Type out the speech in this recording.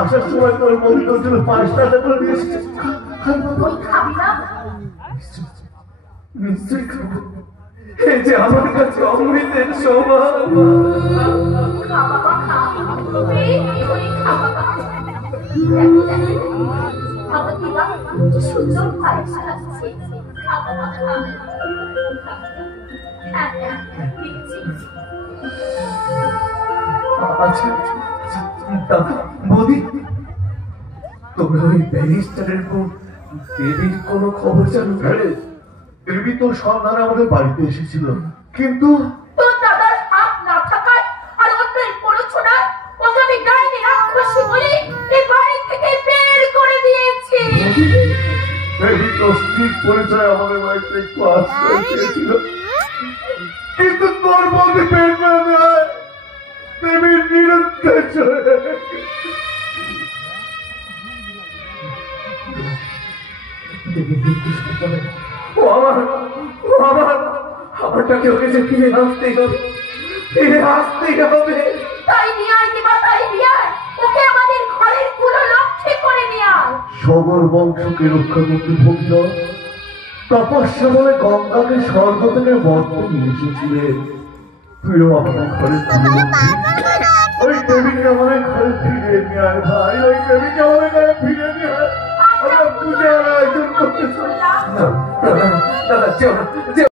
আসার সময় তোর বন্ধুর জন্য 5 টাকা করে দিয়েছিস। নিশ্চয়ই খাবো, এই যে আমার কাছে অমৃতের সমান। সুন্দর আচ্ছা বৌদি, তোমরা ওই ব্যারিস্টারের দেবীর কোনো খবর জানো? দেবী তো সন্ধানে আমাদের বাড়িতে এসেছিল, কিন্তু তোর দাদার হাত না থাকায় আর অন্যের পড়ছনা ওকে আমি ডাইনি রাক্ষসী বলে এই বাড়ি থেকে বের করে দিয়েছি। দেবী তো ঠিক পরিচয় আমাদের বাড়িতে একটু আশ্রয় চেয়েছিল, কিন্তু তোর বৌদি পেট না দেবীর বিরুদ্ধে আমারটাকে ওকে যে ফিরে আসতেই হবে, ফিরে আসতেই হবে। তাই নিয়ে আয় দিবা, তাই নিয়ে আয় ওকে আমাদের ঘরের পুরো লক্ষ্যে করে নিয়ে আয়। সবর বংশকে রক্ষা করতে ভূমিল তপস্যা বলে গঙ্গাকে স্বর্গ থেকে বর্তে নিয়ে এসেছিলেন। তুইও আমাদের ঘরে ফিরে ওই দেবীকে আমাদের ঘরে ফিরে নিয়ে আয় ভাই।